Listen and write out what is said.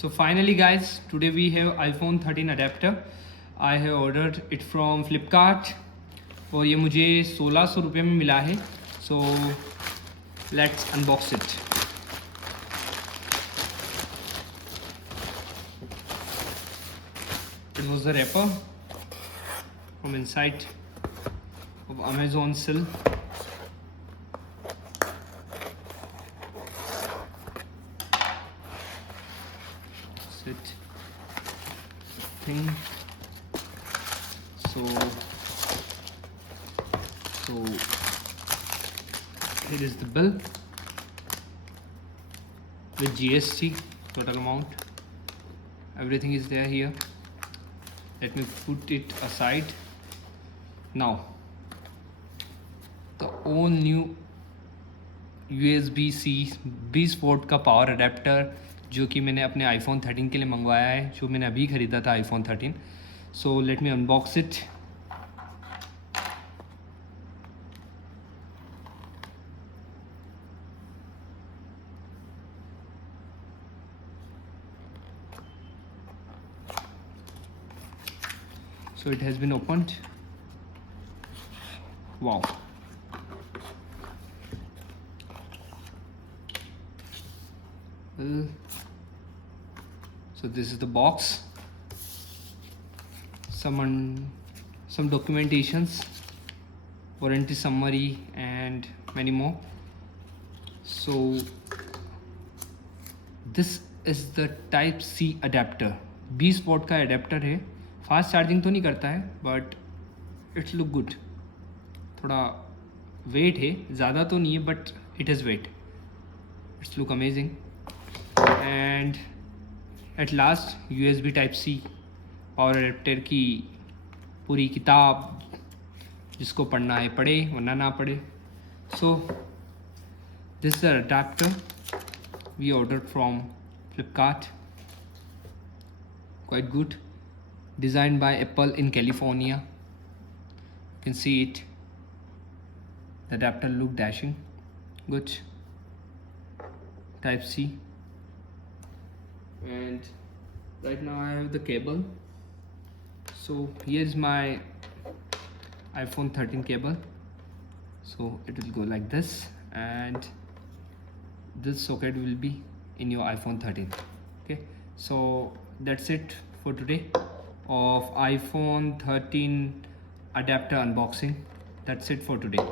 So finally guys, today we have iPhone 13 adapter. I have ordered it from Flipkart और ये मुझे 1600 रुपये में मिला है. So let's unbox it. It was the wrapper from inside of Amazon sill. It thing. So here is the bill with GST total amount. Everything is there here. Let me put it aside. Now the all new USB-C 20 volt का power adapter जो कि मैंने अपने iPhone 13 के लिए मंगवाया है, जो मैंने अभी ख़रीदा था iPhone 13. So let me unbox it. So it has been opened. Wow. So this is the box. Some documentations, warranty summary and many more. So this is the type C adapter. 20 volt का adapter है. Fast charging तो नहीं करता है but it's look good. थोड़ा weight है, ज़्यादा तो नहीं है but it is weight. It's look amazing. And at last USB type C power adapter की पूरी किताब, जिसको पढ़ना है पढ़े वरना ना पढ़े. So this is adapter we ordered from Flipkart. Quite good. Designed by Apple in California. You can see it. The adapter look dashing. Good. Type C. And right now I have the cable. So here's my iPhone 13 cable. So it will go like this, and this socket will be in your iPhone 13. Okay. So that's it for today of iPhone 13 adapter unboxing. That's it for today.